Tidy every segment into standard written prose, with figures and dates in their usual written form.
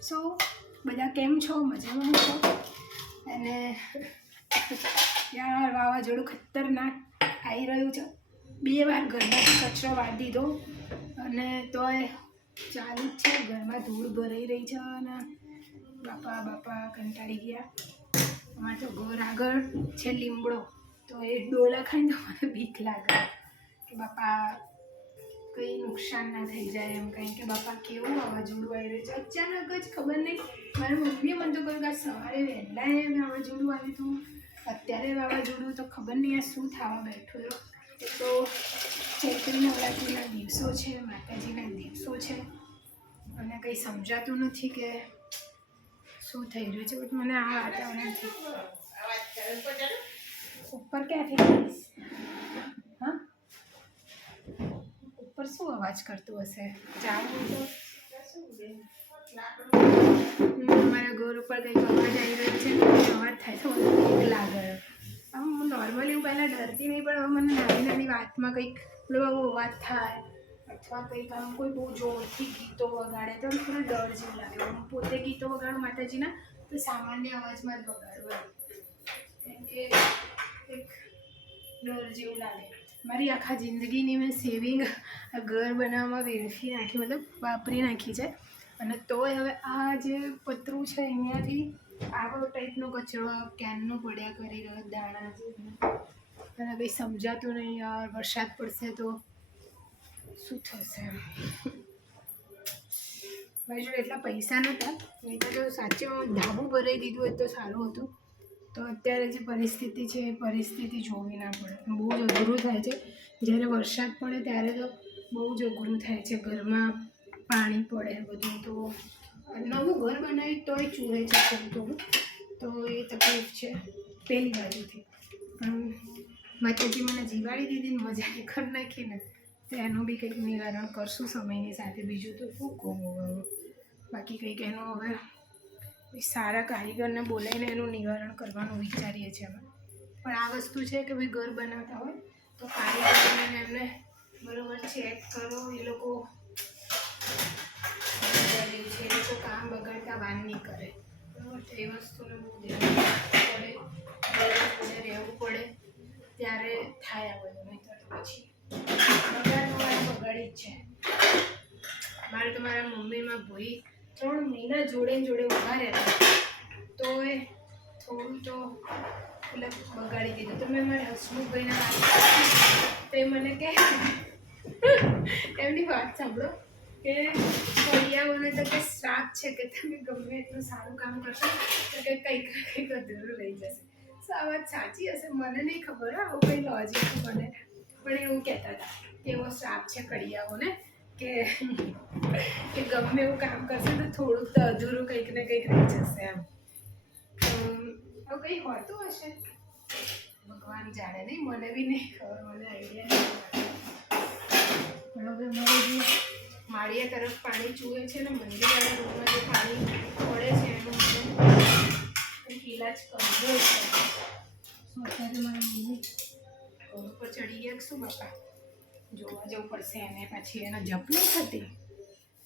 સો બધા કેમ છો? મજામાં છો? અને યાર વાવાઝોડું ખતરનાક આવી રહ્યું છે. 2 વાર ઘરમાંથી કચરો વાળી દીધો અને તોય ચાલુ જ છે. ઘરમાં ધૂળ ભરાઈ રહી છે અને બાપા કંટાળી ગયા. અમારે તો ઘર આગળ છે લીમડો, તો એ ડોલા ખાઈને તો મને બીક લાગે કે બાપા કંઈ નુકસાન ના થઈ જાય એમ. કારણ કે બાપા કેવું વાવાઝોડું આવી રહ્યું છે અચાનક જ. ખબર નહીં, મારી મમ્મીએ મને તો કહ્યું કે સવારે વહેલા વાવાઝોડું આવ્યું હતું, અત્યારે વાવાઝોડું, તો ખબર નહીં આ શું થવા બેઠું. એ તો ચૈત્રી નવરાત્રિના દિવસો છે, માતાજીના દિવસો છે અને કંઈ સમજાતું નથી કે શું થઈ રહ્યું છે. બટ મને આ વાતાવરણથી ઉપર ક્યાંથી જઈશ? હા, ઉપર શું અવાજ કરતું હશે? જાણવું તો મારા ઘર ઉપર કંઈક અવાજ આવી રહ્યો છે. અવાજ થાય તો મને બીક લાગે. આમ હું નોર્મલી હું પહેલાં ડરતી નહીં, પણ હવે મને નાની વાતમાં કંઈક પેલો અવાજ થાય અથવા કંઈક આમ કોઈ બહુ જોરથી ગીતો વગાડે તો થોડો ડર જેવું લાગે. હું પોતે ગીતો વગાડું માતાજીના તો સામાન્ય અવાજમાં જ વગાડું, કેમ કે એક ડર જેવું લાગે. મારી આખા જિંદગીની મેં સેવિંગ આ ઘર બનાવવામાં વેડફી નાખી, મતલબ વાપરી નાખી છે. અને તોય હવે આ જે પતરું છે અહીંયાથી આવો ટાઈપનો કચરો ક્યારનો પડ્યા કરી રહ્યો, દાણા જેવું. અને કંઈ સમજાતું નહીં યાર. વરસાદ પડશે તો શું થશે? મારી જોડે એટલા પૈસા નહોતા, નહીં તો સાચે ધાબું ભરાઈ દીધું હોય તો સારું હતું. તો અત્યારે જે પરિસ્થિતિ છે એ પરિસ્થિતિ જોવી ના પડે. બહુ જ અઘરું થાય છે. જ્યારે વરસાદ પડે ત્યારે તો બહુ જ અઘરું થાય છે. ઘરમાં પાણી પડે બધું. તો નવું ઘર બનાવ્યું તોય ચૂહે છે થોડું, તો એ તકલીફ છે પહેલી બાજુથી. પણ માતાજી મને જીવાડી દીધી ને મજાની કરી નાખી ને, તો એનું બી કંઈક નિવારણ કરશું સમયની સાથે. બીજું તો શું કહું હવે, બાકી કંઈક એનું હવે સારા કારીગરને બોલાવીને એનું નિવારણ કરવાનું વિચારીએ છીએ અમે. પણ આ વસ્તુ છે કે ભાઈ ઘર બનાવતા હોય તો કારીગરોને એમને બરાબર ચેક કરો. એ લોકો કામ બગાડતા વાર નહીં કરે, બરાબર? તો એ વસ્તુને બહુ ધ્યાન પડે, રહેવું પડે, ત્યારે થાય આ બધું. નહીં તો પછી બગાડી જ છે. મારે તો મારા મમ્મીમાં ભાઈ 3 મહિના જોડે ઊભા રહેતા, તો એ થોડું તો મતલબ બગાડી દીધું. તો મેં મારા હસમુખભાઈના વાત તો એ મને કહે, એમની વાત સાંભળો કે ફળિયાઓને તો કે શ્રાપ છે કે તમે ગમે એટલું સારું કામ કરશો તો કે કંઈક અધૂરું રહી જશે. તો આ વાત સાચી હશે, મને નહીં ખબર. આવું કંઈ લોજિક મને, પણ એવું કહેતા હતા કે એવો શ્રાપ છે કડિયાઓને કે ગમે એવું કામ કરશે તો થોડુંક તો અધૂરું કંઈક ને કંઈક રહી જશે એમ. તો કંઈ હોતું હશે, ભગવાન જાણે. નહીં, મને બી નહીં ખબર, મને આઈડિયા નહીં. પણ હવે મારે જે માળિયા તરફ પાણી ચૂહે છે ને, મંદિરના રૂમમાં જે પાણી પડે છે એનું મને કંઈક ઇલાજ કરવો છે. શું અત્યારે મારા મમ્મી ઘર ઉપર ચડી ગયા શું બાપા? જોવા જવું પડશે એને. પછી એના જપ નહીં થતી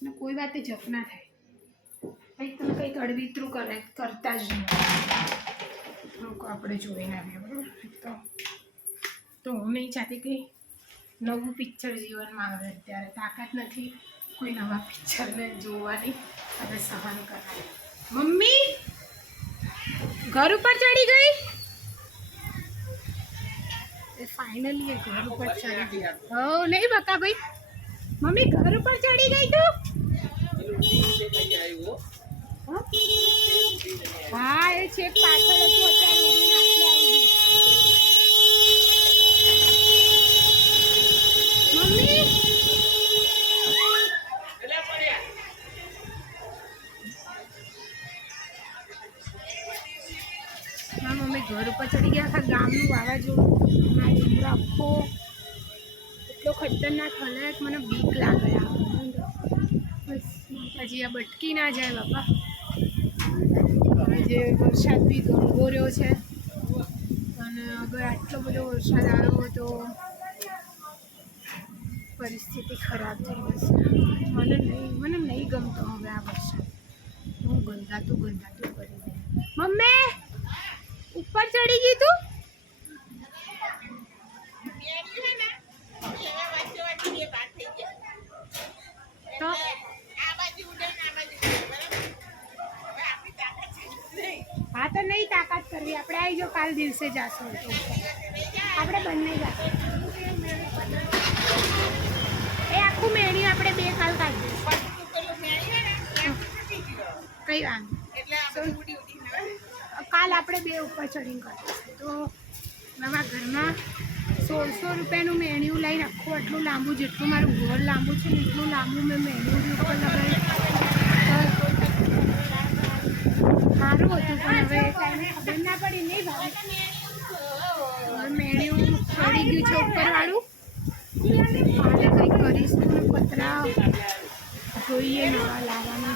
ને, કોઈ વાતે જપ ના થાય. કંઈક તમે કંઈક અડવિતરું કરતા જ નહીં લોકો. આપણે જોઈને આવીએ, બરાબર? તો હું નહીં ચાહતી કંઈ નવું પિક્ચર જીવનમાં આવે. અત્યારે તાકાત નથી કોઈ નવા પિક્ચરને જોવાની અને સહન કરવાની. મમ્મી ઘર ઉપર ચડી ગઈ. ફાઇનલી એ ઘર ઉપર ચડી ગઈ. હો નહીં બકા ભાઈ, મમ્મી ઘર ઉપર ચડી ગઈ તું? હા, એ છેક પાછળ હતું, અત્યારે ઉડીને આટલે આવી ગઈ. મમ્મી હા, મમ્મી ઘર ઉપર ચડી ગયા. આખા ગામનું વાવાઝોડું ના લીમડો આખો એટલો ખતરનાક હલાક, મને બીક લાગે. બસ માતાજી આ બટકી ના જાય બાપા. હવે જે વરસાદ બી ગણગોર્યો છે અને અગર આટલો બધો વરસાદ આવ્યો તો પરિસ્થિતિ ખરાબ થઈ જશે. મને નહીં ગમતો હવે આ વરસાદ. હું ગંધાતું કરી દે. મમ્મી ઉપર ચડી ગઈ તું? તો હા તો નહીં તાકાત કરવી આપણે. આવી જો કાલ દિવસે જાશું તો આપણે બંને જાશું. એ આખું મેણી આપણે 2 કાલ કાઢી કઈ વાંધો કાલ આપણે 2 ઉપર ચડીને કરીશું. તો મારા ઘરમાં 1600 રૂપિયાનું મેણિયું લઈને આખું આટલું લાંબુ, જેટલું મારું ઘર લાંબુ છે ને એટલું લાંબુ મેં મેણિયું ઉપર લગાવી. સારું હતું પણ હવે ટાઈમે ખબર ના પડી. નહીં ભાવે મેણિયું ચડી ગયું છે ઉપરવાળું. કાલે કંઈક કરીશું ને પતરા જોઈએ નવા લાવવાના.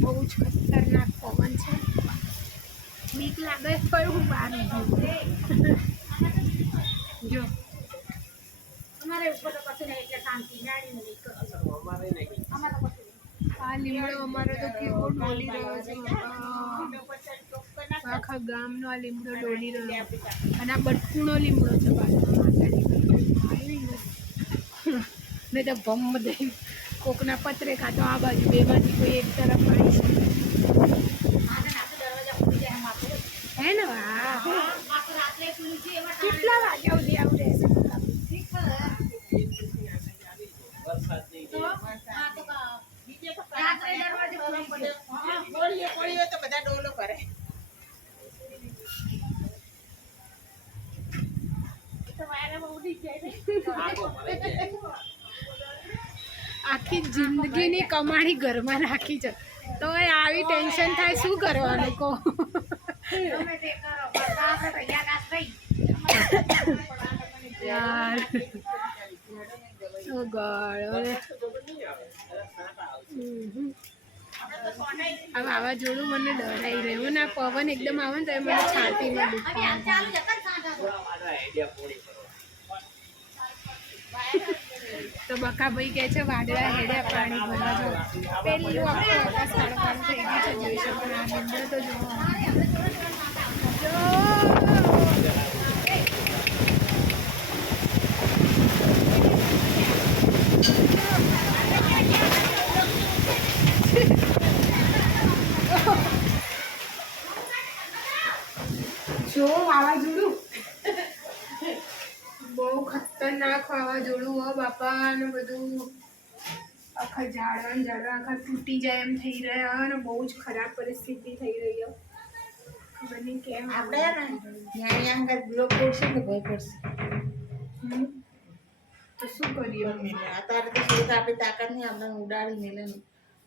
બહુ જ ખતરનાક પવન છે. બીક લાગે પણ હું બહાર જો અમારે ઉપર તો કશું નહીં એટલે શાંતિ નાડી આ લીમડો અમારો તો કેવો ડોલી રહ્યો છે. આખા ગામનો આ લીમડો ડોલી રહ્યો અને આ બટકુણો લીમડો છે ને તો ભમ દઈ કોકના પતરે કાં તો આ બાજુ 2 માંથી કોઈ એક તરફ પાણી હે ને. હા કેટલા વાગ્યા સુધી આવું રહેશે? આખી જિંદગીની કમાણી ઘરમાં રાખી છે તો આવી ટેન્શન થાય શું કરવાનું કહો? યાર આ વાવાઝોડું મને ડરાઈ રહ્યું ને આ પવન એકદમ આવે ને તો મને છાતીમાં દુખાય. તો બકાભાઈ કહે છે વાદળા હેડ્યા પાણી ભરવા જો. પેલું આખું આકાશ કાળું કાળું થઈ ગયું છે જોઈ શકો. આ લીમડો તો જો જો વાવાઝોડું બહુ ખતરનાક વાવાઝોડું હો બાપા. ને બધું આખા ઝાડવા આખા તૂટી જાય એમ થઈ રહ્યા અને બહુ જ ખરાબ પરિસ્થિતિ થઈ રહી છે. ખબર નહીં કેમ આપણે બ્લોક પડશે ને ભય પડશે તો શું કરીએ? અત્યારે તો આપણી તાકાત નહીં આપણે ઉડાડી મેલે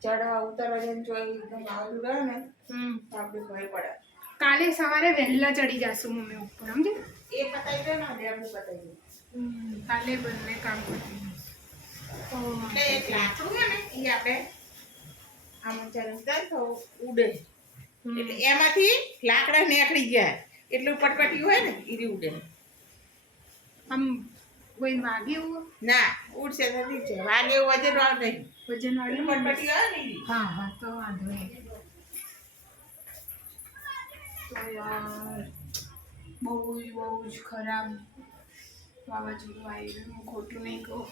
ચડવા ઉતરવા જેમ જો એકદમ વાવાઝોડું રહે ને તો આપણે ભય પડે. કાલે સવારે વહેલા ચડી જશું મમ્મી ઉપર સમજે. એ પતાવી દે ને ડેમનું પતાવી દે. કાલે બંને કામ કરી એટલે એક લાકડું છે ને એ આપણે આમ ચાલે તો ઉડે એટલે એમાંથી લાકડા નીકળી જાય એટલું પટપટી હોય ને એ ઉડે. આમ કોઈ વાગ્યું ના ઉડશે તો ઠીક છે. વાગે વજન વાળું નહીં. વજન વાળું પટપટી હોય ને. હા હા તો વાંધો નહીં. તો યાર બહુ જ ખરાબ વાવાઝોડું આવી ગયું. હું ખોટું નહીં કહું.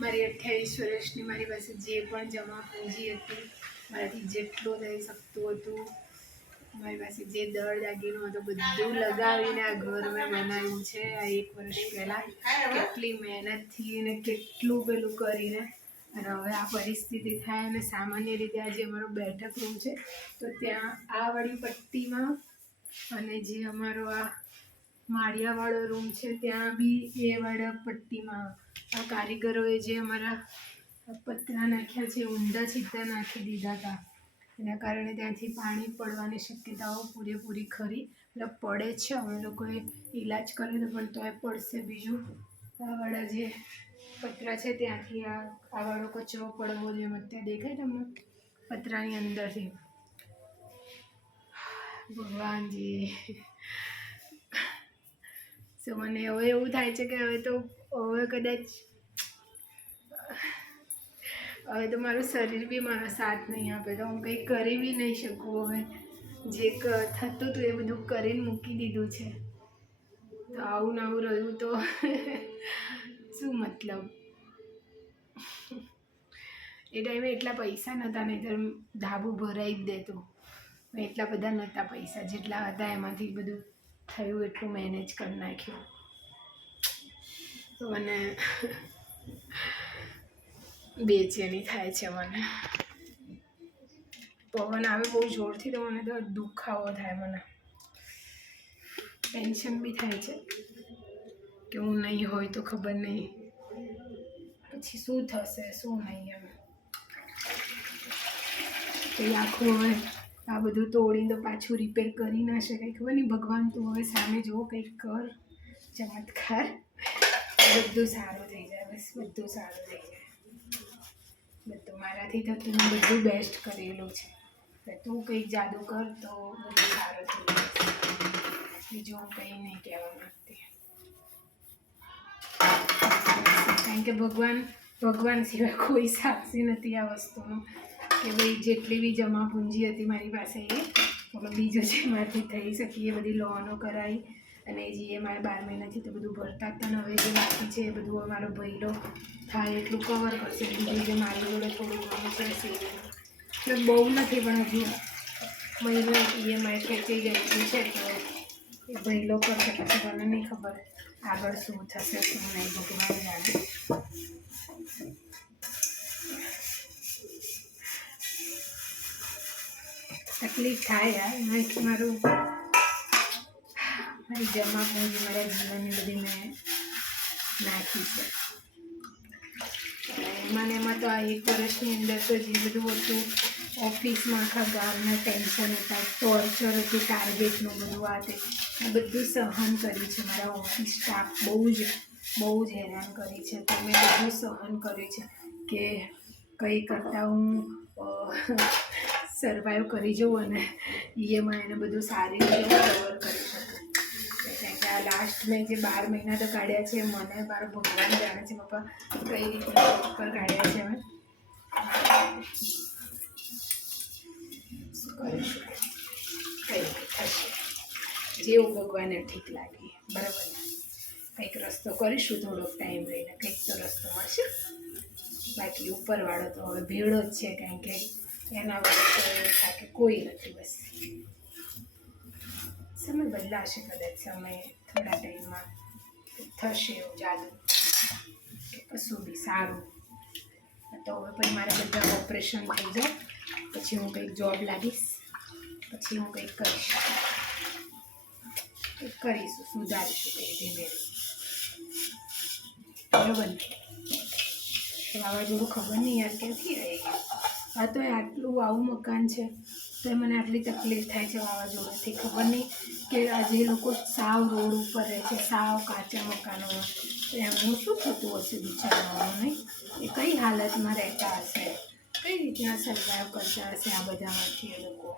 મારી 28 વર્ષની મારી પાસે જે પણ જમા પૂંજી હતી, મારાથી જેટલું થઈ શકતું હતું, મારી પાસે જે દળ દાગીનું હતું બધું લગાવીને આ ઘર મેં બનાવ્યું છે. આ 1 વર્ષ પહેલાં કેટલી મહેનતથી ને કેટલું પેલું કરીને અને હવે આ પરિસ્થિતિ થાય. અને સામાન્ય રીતે આજે અમારો બેઠક રૂમ છે તો ત્યાં આ વાળી પટ્ટીમાં અને જે અમારો આ માળિયાવાળો રૂમ છે ત્યાં બી એ વાળા પટ્ટીમાં આ કારીગરોએ જે અમારા પતરા નાખ્યા છે ઊંધા સીધા નાખી દીધા હતા. એના કારણે ત્યાંથી પાણી પડવાની શક્યતાઓ પૂરેપૂરી ખરી. એટલે પડે છે. અમે લોકોએ ઈલાજ કર્યો તો પણ તોય પડશે. બીજું આવાળા જે પતરા છે ત્યાંથી આ વાળો કચરો પડવો જેમ અત્યારે દેખાય તમને પતરાની અંદરથી. ભગવાનજી તો મને હવે એવું થાય છે કે હવે કદાચ હવે તો મારું શરીર બી મારો સાથ નહીં આપે તો હું કંઈ કરી બી નહીં શકું. હવે જે થતું હતું એ બધું કરીને મૂકી દીધું છે. તો આવું ને આવું રહ્યું તો શું મતલબ. એ ટાઈમે એટલા પૈસા નહોતા, નહીં તો ધાબુ ભરાઈ જ દેતું. એટલા બધા નહોતા પૈસા, જેટલા હતા એમાંથી બધું થયું એટલું મેનેજ કરી નાખ્યું. તો મને બેચેની થાય છે. મને પવન આવે બહુ જોરથી તો મને તો દુખાવો થાય. મને ટેન્શન બી થાય છે કે હું નહીં હોય તો ખબર નહીં પછી શું થશે શું નહીં. એમ તો આખું હવે આ બધું તોડીને તો પાછું રિપેર કરી ના શકાય. ખબર નહીં ભગવાન તું હવે સામે જુઓ કંઈક કર ચમત્કાર, બધું સારું થઈ જાય. બસ બધું સારું થઈ જાય. બધું મારાથી થતું મેં બધું બેસ્ટ કરેલું છે. તું કંઈક જાદુ કર તો બધું સારું થઈ જાય. બીજું હું કંઈ નહીં કહેવા માંગતી, કારણ કે ભગવાન સિવાય કોઈ સાક્ષી નથી આ વસ્તુનો કે ભાઈ જેટલી બી જમા પૂંજી હતી મારી પાસે એ બીજું જે મારાથી થઈ શકી એ બધી લોનો કરાવી અને જે મારે 12 મહિનાથી તો બધું ભરતા હતા ને હવે જે બાકી છે એ બધું અમારો ભયલો થાય એટલું કવર કરશે. બીજું જે મારી જોડે થોડું ઘણું છે સેવિંગ, એટલે બહુ નથી પણ હજુ મહિનો EMI ખેંચી ગયેલું છે તો એ ભયલો કરશે. પછી મને નહીં ખબર આગળ શું થશે શું નહીં, ભગવાન જાણે. તકલીફ થાય યાર. એમાંથી મારી જમા પૂંજી મારા જીવનની બધી મેં નાખી છે. એમાં તો આ 1 વર્ષની અંદર તો જે બધું હતું ઓફિસમાં આખા ગામના ટેન્શન હતા, ટોર્ચર હતું, ટાર્ગેટનું બધું આ તે બધું સહન કર્યું છે. મારા ઓફિસ સ્ટાફ બહુ જ હેરાન કરી છે. તો મેં બધું સહન કર્યું છે કે કંઈ કરતાં હું સર્વાઈવ કરી જાઉં અને EMI અને બધું સારી રીતે કવર કરી શકું. કારણ કે આ લાસ્ટ મેં જે 12 મહિના તો કાઢ્યા છે મને મારો ભગવાન જાણે છે પપ્પા કઈ રીતના ઉપર કાઢ્યા છે. અમે શું કરીશું, કંઈ થશે જેવું ભગવાનને ઠીક લાગે. બરાબર ને? કંઈક રસ્તો કરીશું થોડોક ટાઈમ રહીને, કંઈક તો રસ્તો મળશે. બાકી ઉપરવાળો તો હવે ભેળો જ છે, કારણ કે એના વગર તો એવું થાય કે કોઈ નથી. બસ સમય બદલાશે, કદાચ સમય થોડા ટાઈમમાં થશે એવું જાદુ કે કશું બી સારું. તો હવે પછી મારા બધા ઓપરેશન થઈ જાય પછી હું કંઈક જોબ લાગીશ, પછી હું કંઈક કરીશું, સુધારીશું કંઈ ધીમે. બરાબર ને? વાવાઝોડું ખબર નહીં યાર ક્યાંથી રહી ગયું. આ તો આટલું આવું મકાન છે તો મને આટલી તકલીફ થાય છે વાવાઝોડાથી. ખબર નહીં કે આજે લોકો સાવ રોડ ઉપર રહે છે, સાવ કાચા મકાનોમાં, તો એમનું શું થતું હશે બિચારાઓનું? નહીં એ કઈ હાલતમાં રહેતા હશે, કઈ રીતના સર્વાઈવ કરતા હશે આ બધામાંથી એ લોકો.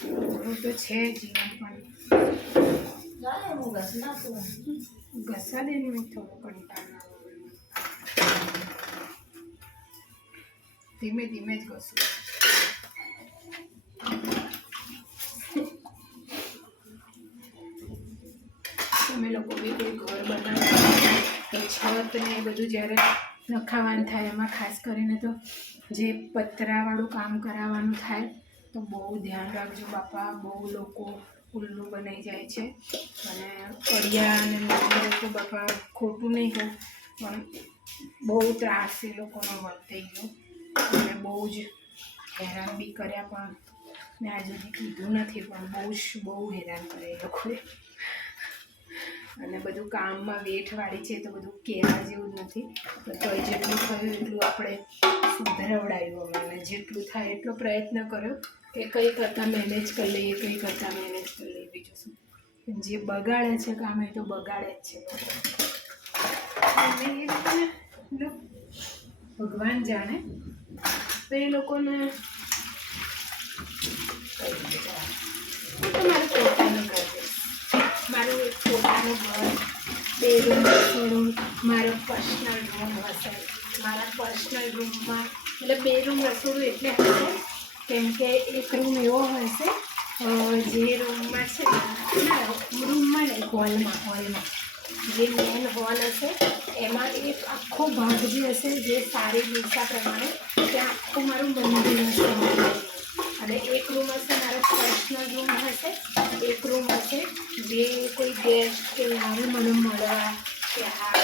થોડું તો છે જીવન પણ ઘસા દે ને થોડું કંટાળો. ધીમે ધીમે જ ઘસું. તમે લોકો બી કોઈ ઘર બનાવવા કે છત ને એ બધું જ્યારે નખાવાનું થાય એમાં ખાસ કરીને તો જે પતરાવાળું કામ કરાવવાનું થાય તો બહુ ધ્યાન રાખજો બાપા. બહુ લોકો ઉલ્લું બનાવી જાય છે અને કડિયા અને લોકો બાપા ખોટું નહીં કહે પણ બહુ ત્રાસ એ લોકોનો મત થઈ ગયો અને બહુ જ હેરાન બી કર્યા. પણ મેં આજે સુધી કીધું નથી પણ બહુ હેરાન કરે એ લોકોએ. અને બધું કામમાં વેઠવાળી છે તો બધું કહેવા જેવું જ નથી. તો જેટલું થયું એટલું આપણે સુધરાવડાવ્યું અમે, જેટલું થાય એટલો પ્રયત્ન કર્યો કે કંઈ કરતાં મેનેજ કરી લઈએ, કંઈ કરતાં મેનેજ કરી લઈએ. બીજું શું, જે બગાડે છે કામ એ તો બગાડે જ છે. ભગવાન જાણે તો એ લોકોને હું તો મારું પોતાનું ઘર દઈશ. મારું એક પોતાનું ઘર, 2 રૂમ, 3 રૂમ, મારો પર્સનલ રૂમ હશે. મારા પર્સનલ રૂમમાં એટલે 2 રૂમ રસોડું એટલે હશે કેમ કે એક રૂમ એવો હશે જે રૂમમાં છે ના રૂમમાં નહીં હોલમાં જે મેન હોલ હશે એમાં એક આખો ભાગ જે હશે જે સારી દિશા પ્રમાણે ત્યાં આખું મારું મંદિર હશે. અને એક રૂમ હશે મારો પર્સનલ રૂમ હશે. એક રૂમ હશે જે કોઈ ગેસ્ટ કે આવે મને મળવા કે હા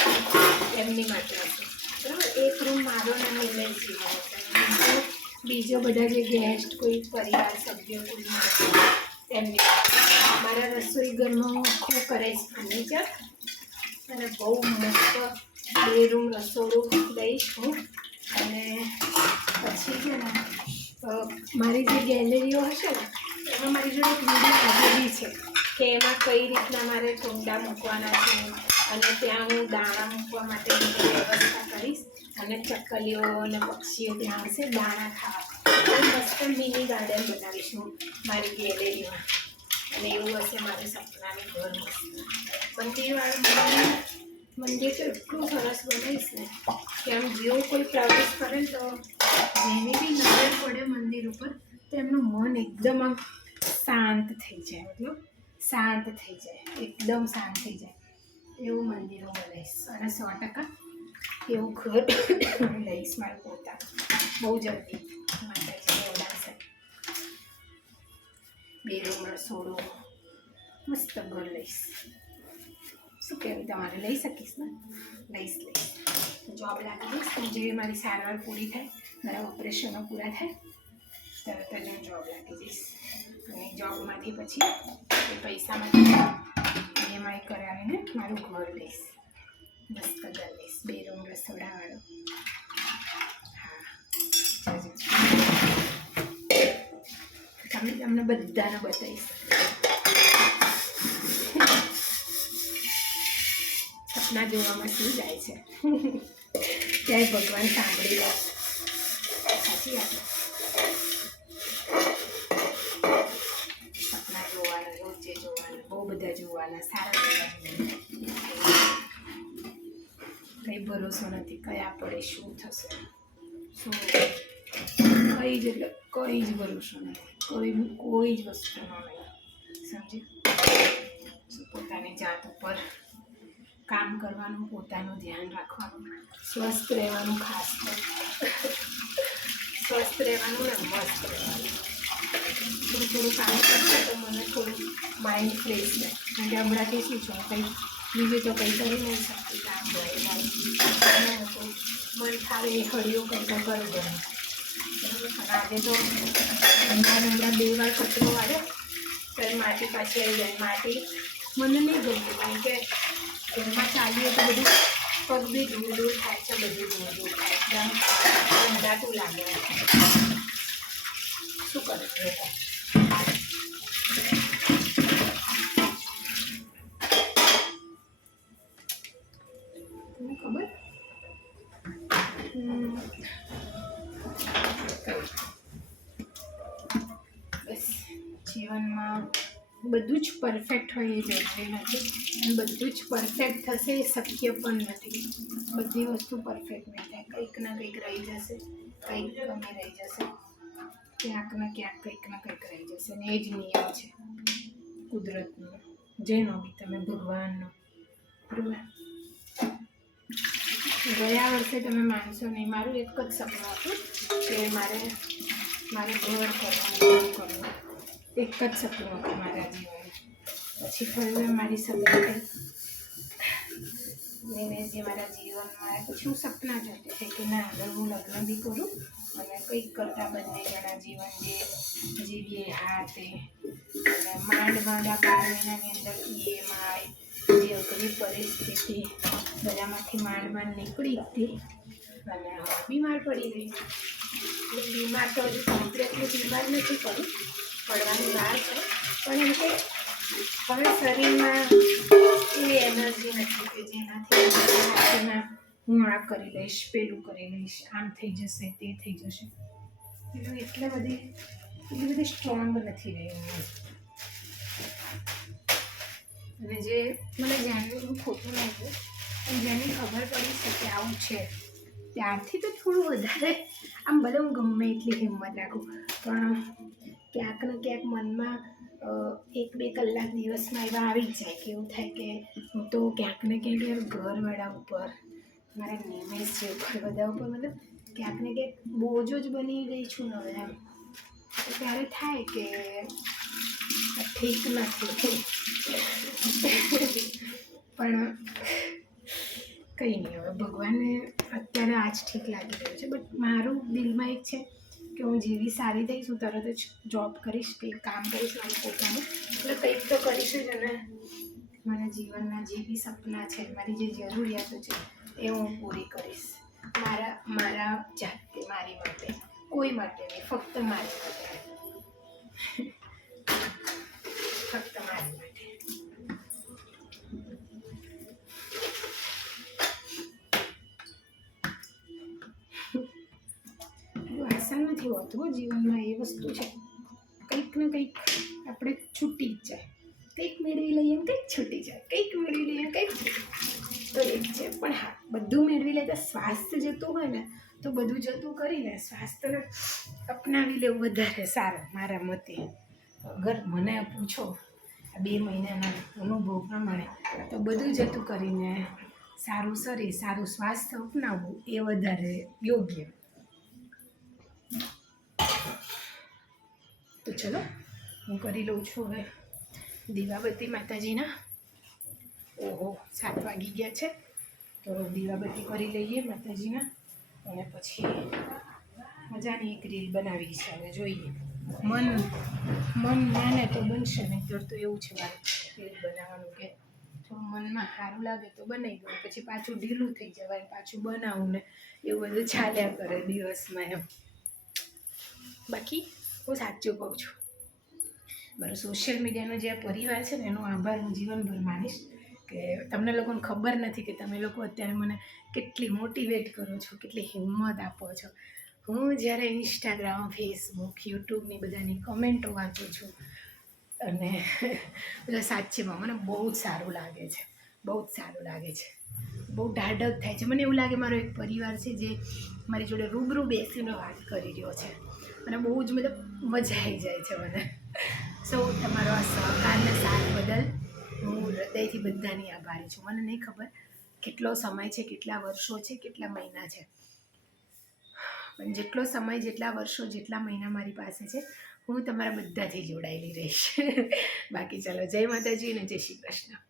એમની માટે હશે બરાબર. એક રૂમ મારો ને નિલેશજીનો હશે. બીજો બધા જે ગેસ્ટ કોઈ પરિવાર સભ્યો કોઈ મળશે એમની મારા રસોઈ ઘરમાં હું આખું કરીશ ફર્નિચર અને બહુ મસ્ત 2 રૂમ રસોડું લઈશ હું. અને પછી છે ને મારી જે ગેલેરીઓ હશે ને એમાં મારી જોડે એક વિડીયો આવેલી છે કે એમાં કઈ રીતના મારે કુંડા મૂકવાના છે અને ત્યાં હું દાણા મૂકવા માટેની વ્યવસ્થા કરીશ અને ચકલીઓ અને પક્ષીઓ ત્યાં આવશે દાણા ખાવા. મસ્ત મિની ગાર્ડન બનાવીશું મારી ગેલેરીમાં અને એવું હશે મારે સપનાની ઘર મસ્ત મંદિરવાળું મંદિર તો એટલું સરસ બનાવીશ ને કે આમ જેવું કોઈ પ્રવેશ કરે ને તો જેની બી નજર પડે મંદિર ઉપર તો એમનું મન એકદમ આમ શાંત થઈ જાય. મતલબ શાંત થઈ જાય એકદમ શાંત થઈ જાય એવું મંદિર હું બનાવીશ અને 100% એવું ઘર લઈશ મારું પોતાનું બહુ જલ્દી માતાજીને ઉડાડશે. 2 રૂમ રસોડું મસ્ત ઘર લઈશ. શું કહેવું તમારે લઈ શકીશ ને? લઈશ. જોબ લાગી દઈશ જેવી મારી સારવાર પૂરી થાય મારા ઓપરેશનો પૂરા થાય તરત જ હું જોબ લાગી જઈશ અને જોબમાંથી પછી એ પૈસામાંથી EMI કરાવીને મારું ઘર લઈશ. મસ્ત ઘર લઈશ 2 રૂમ રસોડાવાળું. હા તમને બધાને બતાવીશ. સપના જોવામાં શું જાય છે ક્યાંય ભગવાન સાંભળી લો. સાચી વાત. સપના જોવાના રોજે જોવાના બહુ બધા જોવાના સારા કંઈ ભરોસો નથી કયા પડે શું થશે શું કંઈ જ ભરોસો નથી કોઈ જ વસ્તુનો નહીં. સમજી પોતાની જાત ઉપર કામ કરવાનું પોતાનું ધ્યાન રાખવાનું સ્વસ્થ રહેવાનું ખાસ સ્વસ્થ રહેવાનું ને મસ્ત રહેવાનું. થોડું કામ કરું ને તો મને થોડું માઇન્ડ ફ્રેશ રહે કારણ કે હમણાંથી શું છે કંઈ બીજું તો કંઈ કરી નહીં શકતી કામ હોય તો મન થાવે એ હળિયો કંઈ કરું ગમે બરાબર. આજે તો હમણાં 2 વાર કચરો વાળ્યો તો માટી પાછી આવી જાય. માટી મને નહીં ગમતું કારણ કે ઘરમાં ચાલીએ તો બધું પગ બી દૂર થાય છે બધું દૂર થાય એકદમ અંધાતું લાગે. શું કરે છે તમને ખબર? બસ જીવનમાં બધું જ પરફેક્ટ હોય એ જરૂરી નથી અને બધું જ પરફેક્ટ થશે એ શક્ય પણ નથી. બધી વસ્તુ પરફેક્ટ નહીં થાય. કંઈક ના કંઈક રહી જશે કંઈક કમી રહી જશે ક્યાંક ને ક્યાંક કંઈક ને કંઈક રહી જશે ને એ જ નિયમ છે કુદરતનો જેનો બી તમે ભગવાનનો બરાબર. ગયા વર્ષે તમે માનશો નહીં મારું એક જ સપનું હતું કે મારે ઘર કરવું એક જ સપનું હતું મારા જીવન. પછી ફરી મારી સપના મેં જે મારા જીવનમાં પછી હું સપના જોતી હતી કે ના હવે હું લગ્ન બી કરું અને કંઈક કરતાં બંને જણા જીવન જે જીવીએ હાથે અને માંડ 12 મહિનાની અંદર EMI જે અઘરી પરિસ્થિતિ બધામાંથી માંડ નીકળી હતી અને બીમાર પડી ગઈ. બીમાર તો હજુ કમ્પ્લીટલી બીમાર નથી પડવાની વાર છે પણ એમ કે હવે શરીરમાં એવી એનર્જી નથી કે જેનાથી હું આ કરી લઈશ પેલું કરી લઈશ આમ થઈ જશે તે થઈ જશે એટલી બધી સ્ટ્રોંગ નથી રહી હું. અને જે મને જાણવું ખોટું લાગ્યું અને જેની ખબર પડી છે કે આવું છે ત્યારથી તો થોડું વધારે આમ ભલે હું ગમે એટલી હિંમત રાખું પણ ક્યાંક ને ક્યાંક મનમાં 1-2 કલાક દિવસમાં એવા આવી જ જાય કે એવું થાય કે હું તો ક્યાંક ને ક્યાંક યાર ઘરવાળા ઉપર મારા નિમેષ છે ઉપર બધા ઉપર મતલબ ક્યાંક ને ક્યાંક બોજો જ બની ગઈ છું ને હવે એમ તો ત્યારે થાય કે ઠીક નથી પણ કંઈ નહીં હવે ભગવાનને અત્યારે આ જ ઠીક લાગી રહ્યું છે બટ મારું દિલમાં એક છે કે હું જેવી સારી થઈશ હું તરત જ જોબ કરીશ કંઈક કામ કરીશ મારું પોતાનું એટલે કંઈક તો કરીશ જ અને મારા જીવનના જે બી સપના છે મારી જે જરૂરિયાતો છે એ હું પૂરી કરીશ મારા જાતે મારી માટે કોઈ માટે નહીં ફક્ત મારી માટે ફક્ત મારી માટે આસાન નથી હોતું જીવનમાં એ વસ્તુ છે કંઈક ને કંઈક આપણે છૂટી જ જાય કંઈક મેળવી લઈએ ને કંઈક છૂટી જાય કંઈક મેળવી લઈએ ને કંઈક તો એ જ છે પણ હા બધું મેળવી લે તો સ્વાસ્થ્ય જતું હોય ને તો બધું જતું કરીને સ્વાસ્થ્યને અપનાવી લેવું વધારે સારું મારા મતે અગર મને પૂછો આ 2 મહિનાના અનુભવ પ્રમાણે તો બધું જતું કરીને સારું શરીર સારું સ્વાસ્થ્ય અપનાવવું એ વધારે યોગ્ય તો ચલો હું કરી લઉં છું હવે દીવાબત્તી માતાજીના ઓહો 7 વાગી ગયા છે તો દીવાબત્તી કરી લઈએ માતાજીના અને પછી મજાની એક રીલ બનાવી છે હવે જોઈએ મન માને તો બનશે નહીં તો એવું છે મારે રીલ બનાવવાનું કે થોડું મનમાં સારું લાગે તો બનાવી દઉં પછી પાછું ઢીલું થઈ જવાય પાછું બનાવું ને એવું બધું ચાલ્યા કરે દિવસમાં એમ બાકી હું સાચું કહું છું મારો સોશિયલ મીડિયાનો જે પરિવાર છે ને એનો આભાર હું જીવનભર માનીશ કે તમને લોકોને ખબર નથી કે તમે લોકો અત્યારે મને કેટલી મોટિવેટ કરો છો કેટલી હિંમત આપો છો હું જ્યારે ઇન્સ્ટાગ્રામ ફેસબુક યુટ્યુબની બધાની કમેન્ટો વાંચું છું અને બધા સાચીમાં મને બહુ જ સારું લાગે છે બહુ જ સારું લાગે છે બહુ ઢાઢક થાય છે મને એવું લાગે મારો એક પરિવાર છે જે મારી જોડે રૂબરૂ બેસીને વાત કરી રહ્યો છે અને બહુ જ મતલબ મજા આવી જાય છે મને સૌ તમારો આ સહકારને સાથ બદલ હું હૃદયથી બધાની આભારી છું મને નહીં ખબર કેટલો સમય છે કેટલા વર્ષો છે કેટલા મહિના છે પણ જેટલો સમય જેટલા વર્ષો જેટલા મહિના મારી પાસે છે હું તમારા બધાથી જોડાયેલી રહીશ બાકી ચાલો જય માતાજી અને જય શ્રી કૃષ્ણ